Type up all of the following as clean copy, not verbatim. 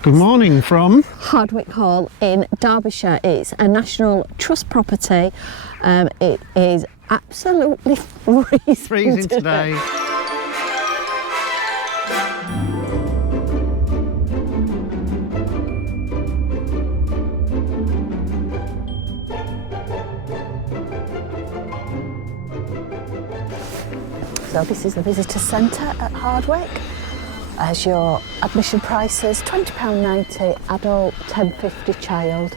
Good morning from Hardwck Hall in Derbyshire. It's a National Trust property. It is absolutely freezing today. So this is the visitor centre at Hardwck. As your admission prices, £20.90 adult, £10.50 child.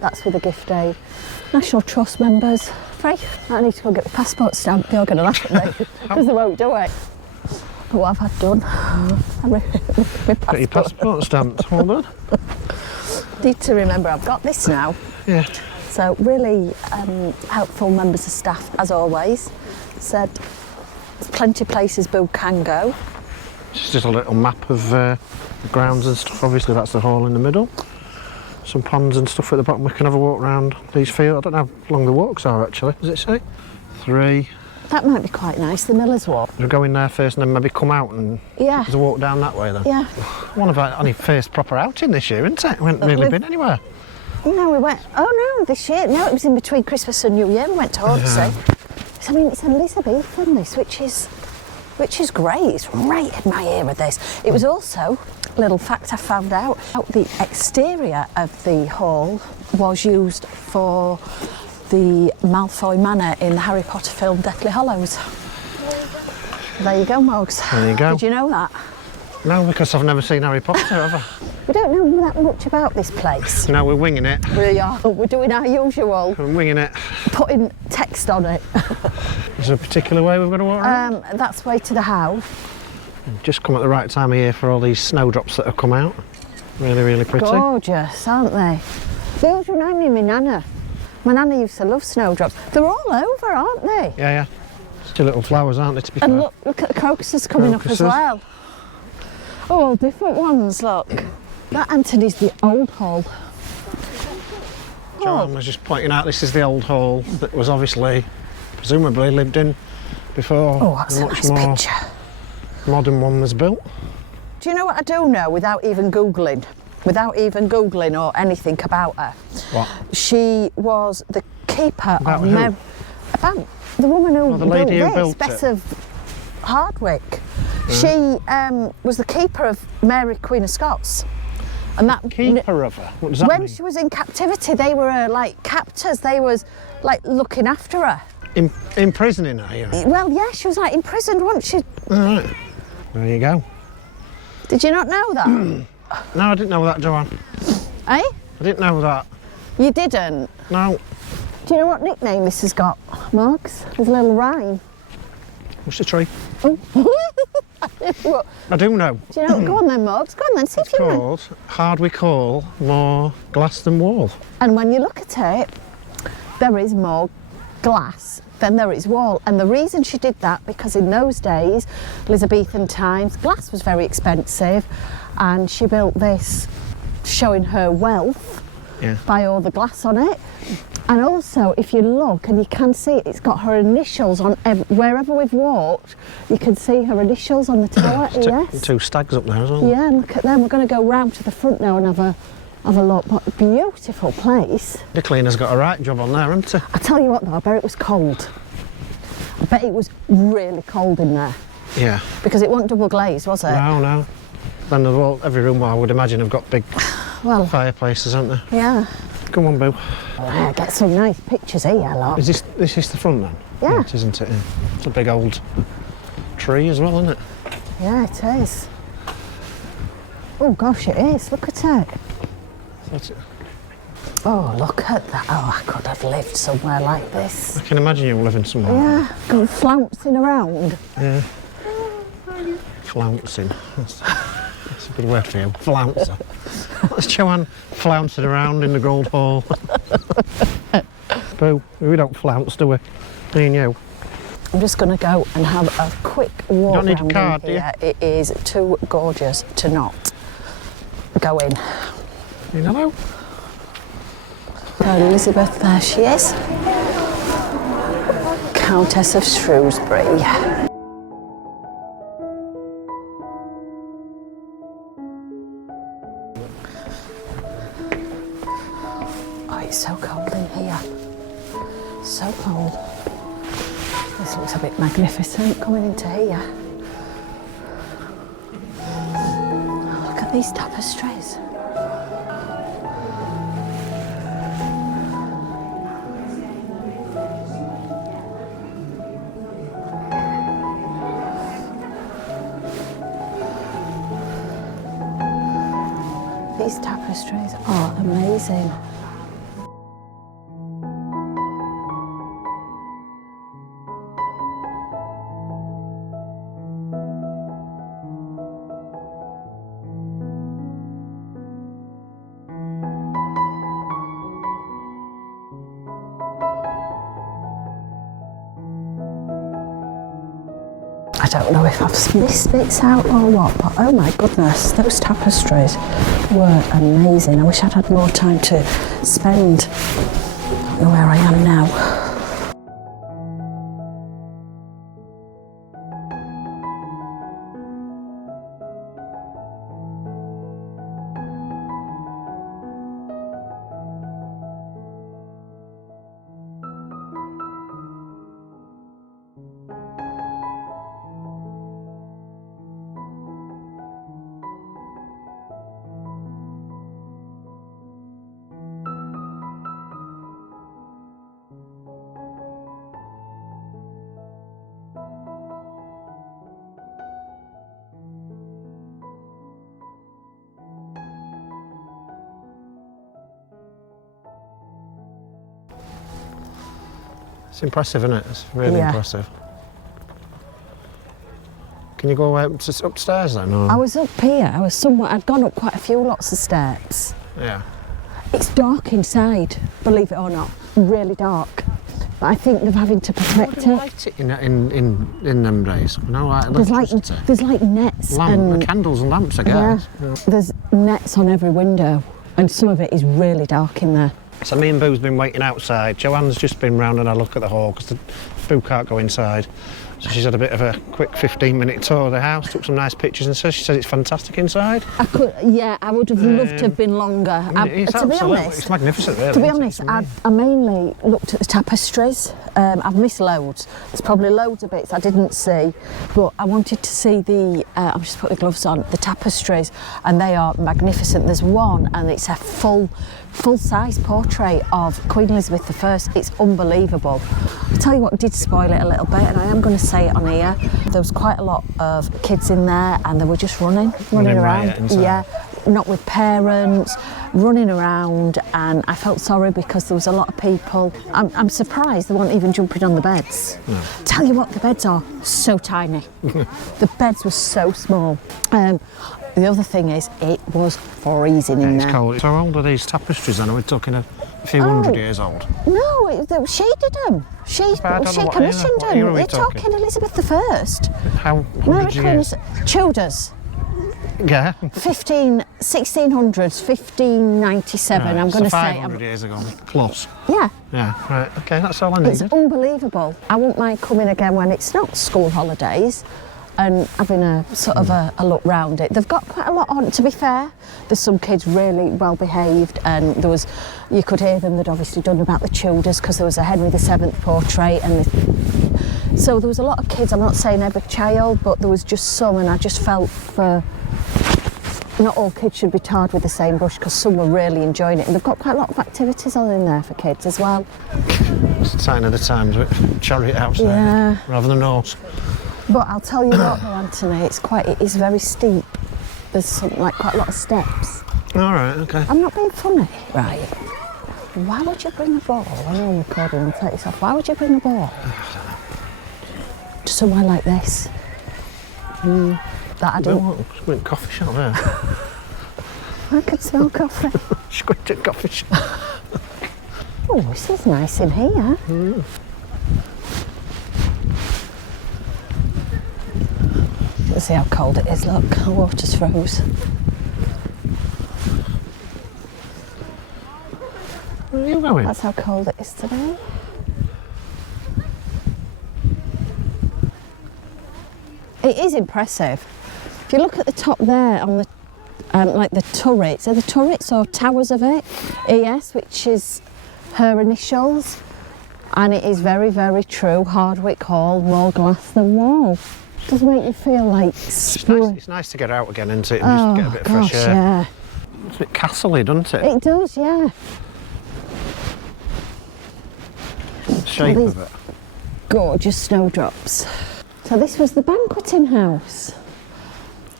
That's with a gift aid. National Trust members, free. I need to go get my passport stamp. They're going to laugh at me because they won't do it. But what I've had done, my passport. Got your passport stamped, hold on. Need to remember I've got this now. Yeah. So really helpful members of staff, as always. Said there's plenty of places Boo can go. It's just a little map of the grounds and stuff. Obviously that's the hall in the middle. Some ponds and stuff at the bottom. We can have a walk around these fields. I don't know how long the walks are actually. Does it say? 3. That might be quite nice, the Miller's Walk. We'll go in there first and then maybe come out and there's a walk down that way then. Yeah. One of our only first proper outing this year, isn't it? We haven't really been anywhere. No, we went, oh no, this year. No, it was in between Christmas and New Year. We went to Hardwck. I mean, it's Elizabethan, this, which is great. It's right in my ear with this. It was also, little fact I found out, the exterior of the hall was used for the Malfoy Manor in the Harry Potter film Deathly Hallows. There you go, Moggs. There you go. Did you know that? No, because I've never seen Harry Potter, have I? We don't know that much about this place. No, we're winging it. We are. We're doing our usual. We're winging it. Putting text on it. Is there a particular way we've got to walk around? That's way to the house. Just come at the right time of year for all these snowdrops that have come out. Really, really pretty. Gorgeous, aren't they? They always remind me of my nana. My nana used to love snowdrops. They're all over, aren't they? Yeah, yeah. Still little flowers, aren't they, to be fair? And look at the crocuses coming up as well. Oh, all different ones, look. That, Anthony's the old hall. Joanne was just pointing out this is the old hall that was obviously, presumably, lived in before that's a a much nice more picture. modern one was built. Do you know what I do know without even Googling? Without even Googling or anything about her. What? She was the keeper About of who? About the woman who the lady who built built this, Bess it. of Hardwick. She was the keeper of Mary, Queen of Scots. And that Keeper of her? What does that when mean? she was in captivity, they were like captors. They was like looking after her. Imprisoning her, you know? Well, yeah, she was like imprisoned, wasn't she? All right. There you go. Did you not know that? No, I didn't know that, Joanne. Eh? I didn't know that. You didn't? No. Do you know what nickname this has got, Marks? There's a little rhyme. What's the tree? Oh. I do know. Do you know? Go on then, Marks. Go on then, see if It's you know. called Hardwick Hall, more glass than wall. And when you look at it, there is more glass than there is wall. And the reason she did that, because in those days, Elizabethan times, glass was very expensive, and she built this showing her wealth by all the glass on it. And also, if you look, and you can see it, it's got her initials on wherever we've walked, you can see her initials on the tower. Yes. 2 stags up there as well. Yeah, and look at them. We're going to go round to the front now and have a look. What a beautiful place. The cleaner's got a right job on there, hasn't he? I tell you what though, I bet it was cold. I bet it was really cold in there. Yeah. Because it wasn't double glazed, was it? No. Then every room, I would imagine, have got big fireplaces, haven't they? Yeah. Come on, Boo. Yeah, get some nice pictures here, look. Is this is the front then? Yeah. It is, isn't it? Yeah. It's a big old tree as well, isn't it? Yeah, it is. Oh gosh, it is. Look at it. That's it. Oh, look at that. Oh, I could have lived somewhere like this. I can imagine you living somewhere. Yeah, going flouncing around. Yeah. Flouncing. That's a good word for you. Flouncer. That's Joanne flouncing around in the Gold Hall. Boo, we don't flounce, do we? Me and you. I'm just going to go and have a quick walk You don't need a round card, in do you? here. It is too gorgeous to not go in. Hello. Elizabeth, there she is. Countess of Shrewsbury. it's so cold in here. So cold. This looks a bit magnificent coming into here. Oh, look at these tapestries. These tapestries are amazing. I don't know if I've missed bits out or what, but oh my goodness, those tapestries were amazing. I wish I'd had more time to spend. I don't know where I am now. It's impressive, isn't it? It's really impressive. Can you go upstairs then? Or? I was up here. I was somewhere. I'd gone up quite a few lots of steps. Yeah. It's dark inside, believe it or not. Really dark. But I think they're having to protect it. Light it in them days. You know, like electricity. There's like nets and candles and lamps, I guess. Yeah. There's nets on every window, and some of it is really dark in there. So me and Boo's been waiting outside. Joanne's just been round and had a look at the hall because Boo can't go inside. So she's had a bit of a quick 15-minute tour of the house, took some nice pictures and she says it's fantastic inside. I would have loved to have been longer. I mean, to be honest, it's magnificent really. To be honest, I mainly looked at the tapestries. I've missed loads. There's probably loads of bits I didn't see, but I wanted to see I'm just putting the gloves on, the tapestries, and they are magnificent. There's one and it's a full-size portrait of Queen Elizabeth I. It's unbelievable. I'll tell you what did spoil it a little bit, and I am going to say it on here. There was quite a lot of kids in there and they were just running around. Yeah, not with parents, running around, and I felt sorry because there was a lot of people. I'm surprised they weren't even jumping on the beds. No. Tell you what, the beds are so tiny. The beds were so small. The other thing is, it was freezing in there. It's cold. So how old are these tapestries then? Are we talking a few hundred years old? No, she did them. She commissioned them. You're talking Elizabeth I. How hundreds of years? Tudors. Yeah. 1600s, 1597, right, I'm going to say. 500 years ago, close. Yeah. Yeah, right, okay, that's all I needed. It's unbelievable. I wouldn't mind coming again when it's not school holidays and having a sort of a look round it. They've got quite a lot on, to be fair. There's some kids really well behaved, and you could hear them, they'd obviously done about the Tudors because there was a Henry VII portrait, and so there was a lot of kids. I'm not saying every child, but there was just some, and I just felt not all kids should be tarred with the same brush because some were really enjoying it, and they've got quite a lot of activities on in there for kids as well. It's a sign of the times with chariot outside rather than horse. But I'll tell you what, though, Anthony, it is very steep. There's quite a lot of steps. All right, okay. I'm not being funny, right? Why would you bring a ball? I know I'm recording and take this off. Why would you bring a ball to somewhere like this? That I don't. Just went coffee shop there. I can smell coffee. Just went to a coffee shop. Oh, this is nice in here. Mm. Let's see how cold it is, look, the water's froze. Where are you going? That's how cold it is today. It is impressive. If you look at the top there on the the turrets, are the turrets or towers of it? Yes, which is her initials, and it is very, very true. Hardwck Hall, more glass than wall. Does make you feel like it's nice to get out again, isn't it? And just get a bit of fresh air. Yeah. It's a bit castle-y, doesn't it? It does, yeah. The shape of it. Gorgeous snowdrops. So this was the banqueting house.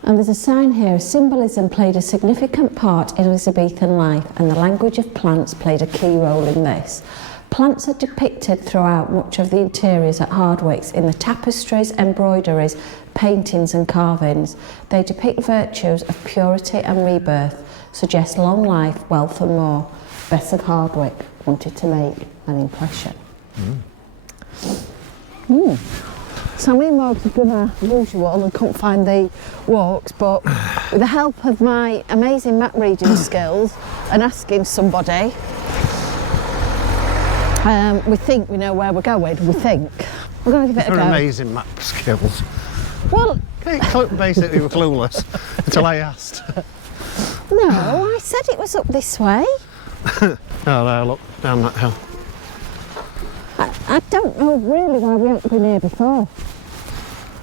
And there's a sign here, symbolism played a significant part in Elizabethan life and the language of plants played a key role in this. Plants are depicted throughout much of the interiors at Hardwick's in the tapestries, embroideries, paintings and carvings. They depict virtues of purity and rebirth, suggest long life, wealth and more. Bess of Hardwick wanted to make an impression. So me and Morgs have done our usual and couldn't find the walks, but with the help of my amazing map reading skills and asking somebody, we think we know where we're going, we think. We're going to give it a go. Amazing map skills. Well, basically we were clueless until I asked. no, I said it was up this way. Oh, there, look, down that hill. I don't know really why we haven't been here before.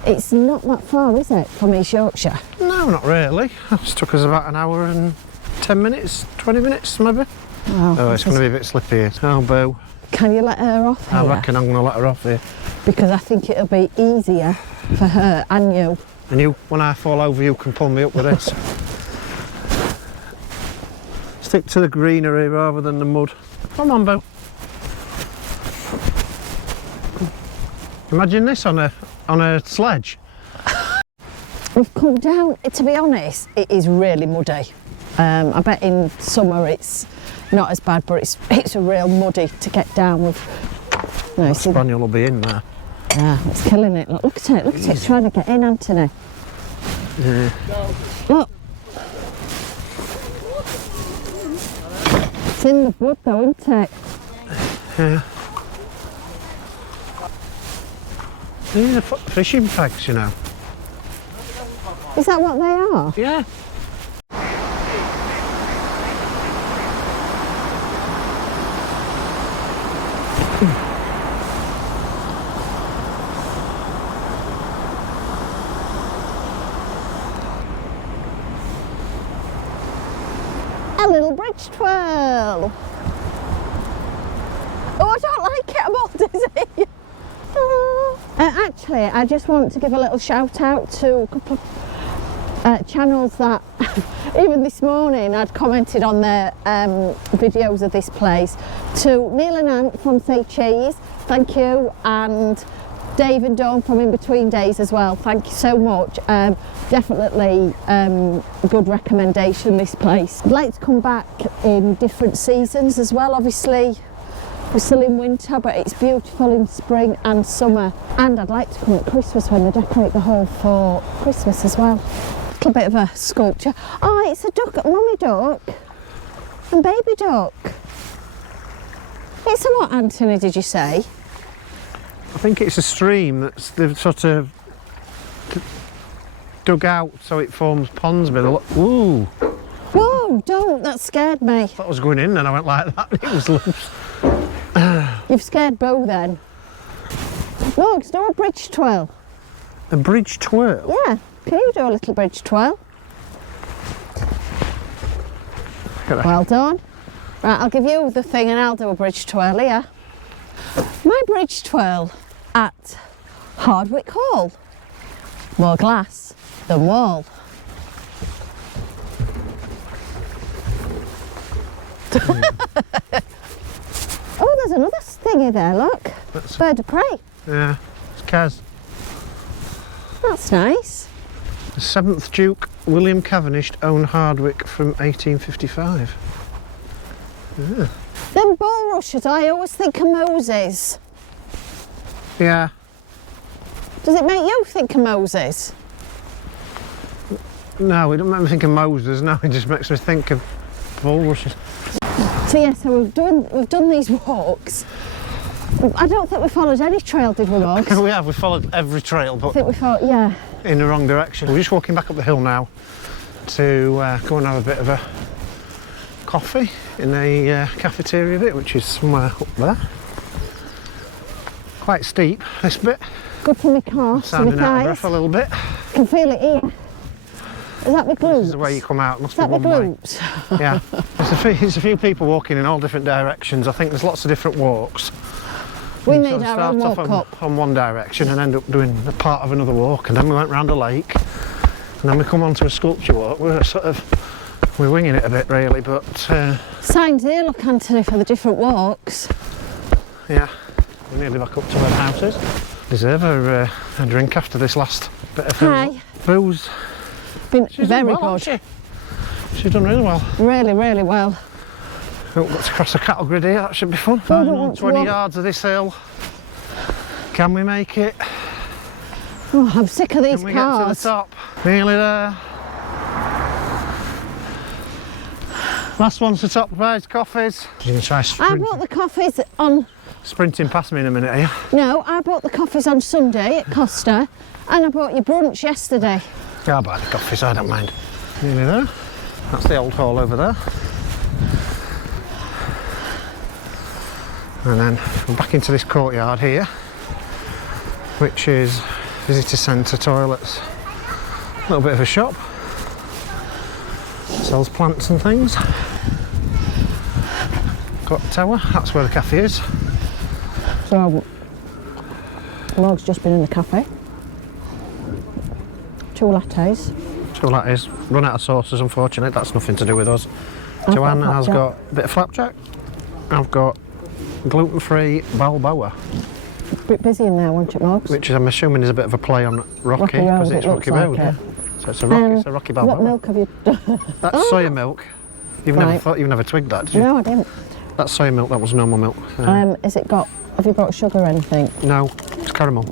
It's not that far, is it, from East Yorkshire? No, not really. It took us about an hour and 10 minutes, 20 minutes maybe. Oh, it's going to be a bit slippy here. Oh, boo. Can you let her off here? I reckon I'm going to let her off here. Because I think it'll be easier for her and you. And you, when I fall over, you can pull me up with this. Stick to the greenery rather than the mud. Come on, boo. Imagine this on a sledge. We've come down, to be honest, it is really muddy. I bet in summer it's not as bad, but it's a real muddy to get down with. No, Spaniel will be in there. Yeah, it's killing it. Look at it, look at it, trying to get in, Anthony. Yeah. Look. It's in the blood though, isn't it? Yeah. These are fishing pegs, you know. Is that what they are? Yeah. A little bridge twirl. Oh, I don't like it, I'm all dizzy. Actually, I just want to give a little shout out to a couple of channels that even this morning I'd commented on their videos of this place. To Neil and Ant from Say Cheese, thank you, and Dave and Dawn from In Between Days as well, thank you so much. Definitely a good recommendation, this place. I'd like to come back in different seasons as well, obviously. We're still in winter, but it's beautiful in spring and summer. And I'd like to come at Christmas when they decorate the hall for Christmas as well. A little bit of a sculpture. Oh, it's a duck, mummy duck and baby duck. It's a what, Anthony, did you say? I think it's a stream that's they've sort of dug out so it forms ponds. But ooh! Whoa! Don't! That scared me. I thought I was going in, and I went like that. And it was loose. You've scared Bo then. Look, do a bridge twirl. A bridge twirl? Yeah. Can you do a little bridge twirl? Well done. Right, I'll give you the thing and I'll do a bridge twirl here. My bridge twirl at Hardwck Hall. More glass than wall. Oh, there's another thingy there, look. That's bird of prey. Yeah, it's Kaz. That's nice. The 7th Duke William Cavendish owned Hardwck from 1855. Yeah. Them bulrushes, I always think of Moses. Yeah. Does it make you think of Moses? No, it doesn't make me think of Moses, no, it just makes me think of bulrushes. So yeah, so we've done these walks. I don't think we followed any trail, did we, Morgs? We followed every trail, but I think we followed, yeah. In the wrong direction. We're just walking back up the hill now to go and have a bit of coffee in the cafeteria bit, which is somewhere up there. Quite steep, this bit. Good for my calves. Sounding out of breath a little bit. I can feel it here. Is that my glutes? This is the way you come out. Must Is that be my one way. glutes? Yeah. There's a few people walking in all different directions. I think there's lots of different walks. We You made sort of our own start walk off up. on one direction and end up doing a part of another walk, and then we went round a lake, and then we come onto a sculpture walk. We're winging it a bit really, but Signs here, look, Anthony, for the different walks. yeah, we're nearly back up to where the house is. Deserve a drink after this last bit of Hi. booze. Been She's very done well, good. hasn't she? She's done really well. Really, really well. We've got to cross a cattle grid here, that should be fun. Well, we Final want to 20 walk. yards of this hill. Can we make it? Oh, I'm sick of these Can we get to the cars. top? Nearly there. Last one's the top prize coffees. You're going to try I bought the coffees on... sprinting past me in a minute, are you? No, I bought the coffees on Sunday at Costa, and I bought your brunch yesterday. Yeah, I'll buy the coffees, I don't mind. Nearly there. That's the old hall over there. And then we're back into this courtyard here, which is visitor centre, toilets, a little bit of a shop. Sells plants and things. Got the tower, that's where the cafe is. So, Morg's just been in the cafe. 2 lattes. So that is, run out of sauces unfortunately, that's nothing to do with us. I've Joanne got has flapjack. got a bit of flapjack. I've got gluten-free Balboa, A bit busy in there, wasn't it, Morgs? which is, I'm assuming is a bit of a play on Rocky, Rocky Road, because it's it looks Rocky Road. like Yeah. it. So it's a Rocky Balboa. What milk have you done? That's soya milk. You've Right. you've never twigged that, did you? No, I didn't. That's soya milk, that was normal milk. Is it got... Have you brought sugar or anything? No, it's caramel.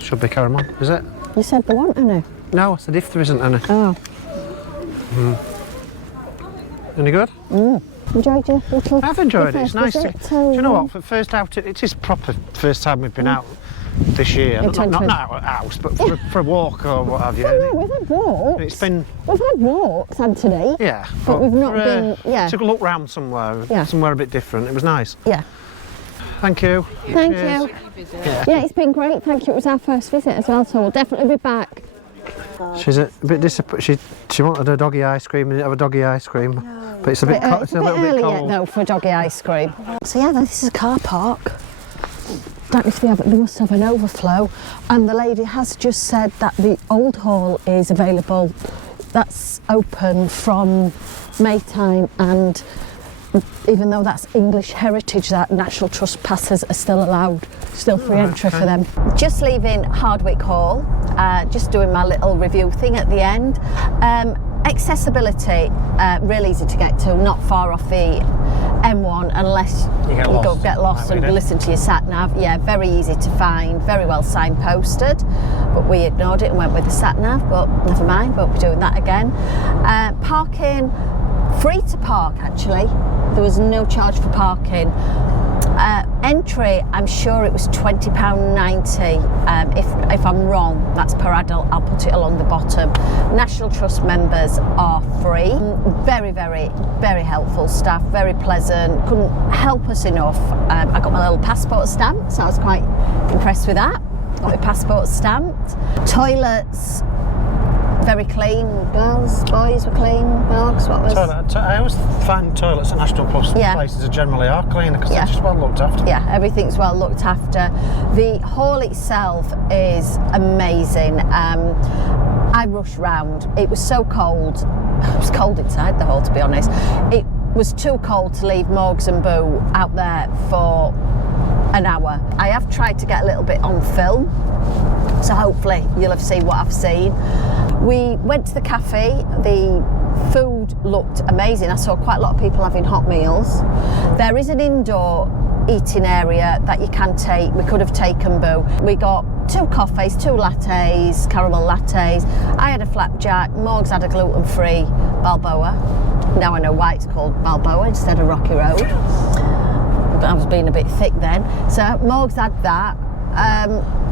Should be caramel, is it? You said there wasn't any. No, I said if there isn't any. Oh. Any good? Enjoyed your little... I've enjoyed it. your It's first nice to. visit Do you know what? For first out, it is proper first time we've been out this year. Not Intensive. out at a house, but for a walk or what have you. Oh, no, we've had walks. It's been, We've had walks, Anthony. yeah. But we've not for, been... Yeah. Took a look round somewhere, Yeah. somewhere a bit different. It was nice. Yeah. Thank you. Thank Cheers. you. Yeah, it's been great. Thank you. It was our first visit as well, so we'll definitely be back. She's a bit disappointed. She wanted a doggy ice cream. Didn't have a doggy ice cream, but it's a bit. It's It's a a bit little bit early yet, cold. though, for doggy ice cream. So yeah, this is a car park. Don't know if they must have an overflow. And the lady has just said that the old hall is available. That's open from May time, and even though that's English heritage, that National Trust passes are still allowed, still free entry for them. Just leaving Hardwick Hall, just doing my little review thing at the end. Accessibility, really easy to get to, not far off the M1 unless You get lost. get lost Like we and did. listen to your sat nav. Yeah, very easy to find, very well signposted, but we ignored it and went with the sat nav, but never mind, won't be doing that again. Parking, free to park actually, there was no charge for parking. Entry, I'm sure it was £20.90. If I'm wrong, that's per adult. I'll put it along the bottom. National Trust members are free. Very, very, very helpful staff. Very pleasant. Couldn't help us enough. I got my little passport stamped, so I was quite impressed with that. Got my passport stamped. Toilets, very clean. Girls, boys were clean. Dogs, what was? I always find toilets at National Trust Yeah. places generally are clean because Yeah. they're just well looked after. Yeah, everything's well looked after. The hall itself is amazing. I rushed round. It was so cold. It was cold inside the hall, to be honest. It was too cold to leave Morgs and Boo out there for an hour. I have tried to get a little bit on film, so hopefully you'll have seen what I've seen. We went to the cafe. The food looked amazing. I saw quite a lot of people having hot meals. There is an indoor eating area that you can take. We could have taken Boo. We got 2 coffees, 2 lattes, caramel lattes. I had a flapjack. Morgs had a gluten-free Balboa. Now I know why it's called Balboa instead of Rocky Road. But I was being a bit thick then. So Morgs had that.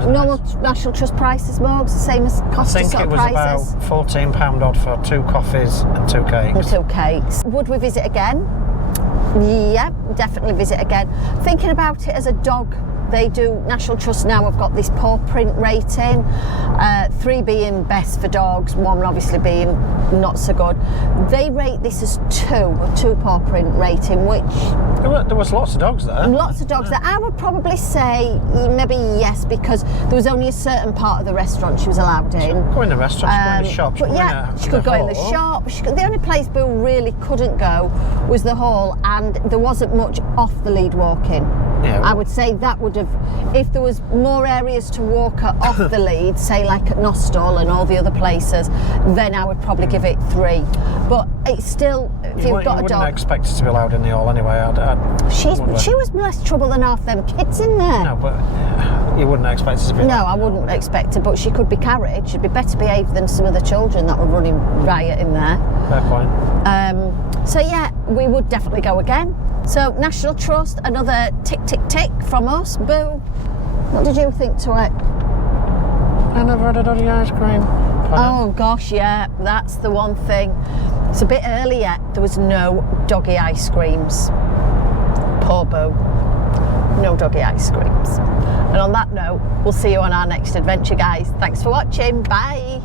Normal National Trust prices, Morgs, the same as Costa I think sort it of was prices. about £14 odd for 2 coffees and 2 cakes. And 2 cakes. Would we visit again? Yeah, definitely visit again. Thinking about it as a dog, they do, National Trust now have got this paw print rating, 3 being best for dogs, 1 obviously being not so good. They rate this as 2, a 2 paw print rating, which... There was lots of dogs there. Lots of dogs there. I would probably say maybe yes, because there was only a certain part of the restaurant she was allowed in. Go in the restaurant, she could go in the shop. But yeah, she could go in the shop. The only place Boo really couldn't go was the hall, and there wasn't much off the lead walking. Yeah, I would say that would have, if there was more areas to walk off the lead, say like at Nostell and all the other places, then I would probably give it 3. But it's still, if you've got a dog... You wouldn't expect her to be allowed in the hall anyway. She was less trouble than half them kids in there. No, but you wouldn't expect her to be allowed. No, I wouldn't expect her, but she could be carried. She'd be better behaved than some of the children that were running riot in there. Fair point. So yeah, we would definitely go again. So National Trust, another tick, tick, tick from us. Boo, what did you think to it? I never had a doggy ice cream. Oh gosh, yeah, that's the one thing. It's a bit early yet. There was no doggy ice creams. Poor Boo. No doggy ice creams. And on that note, we'll see you on our next adventure, guys. Thanks for watching. Bye.